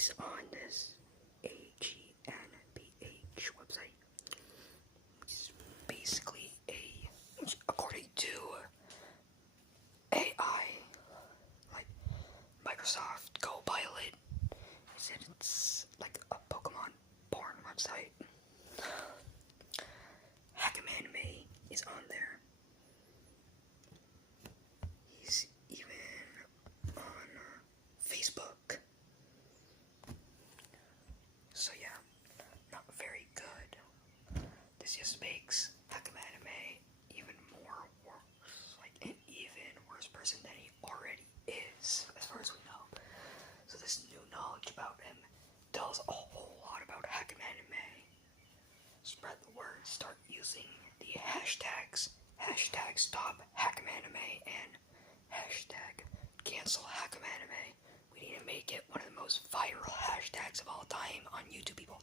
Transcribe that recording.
he's on this AGNPH website, which is basically which according to AI, like Microsoft Copilot, he said it's like a Pokemon porn website. Hackamanime is on there. He's even on Facebook. So yeah, not very good. This just makes Hackamanime even more worse, like an even worse person than he already is, as far as we know. So this new knowledge about him tells a whole lot about Hackamanime. Spread the word, start using the hashtags, hashtag stop Hackamanime and hashtag cancel Hackamanime. We need to make it one of the most viral hashtags of all time on YouTube, people.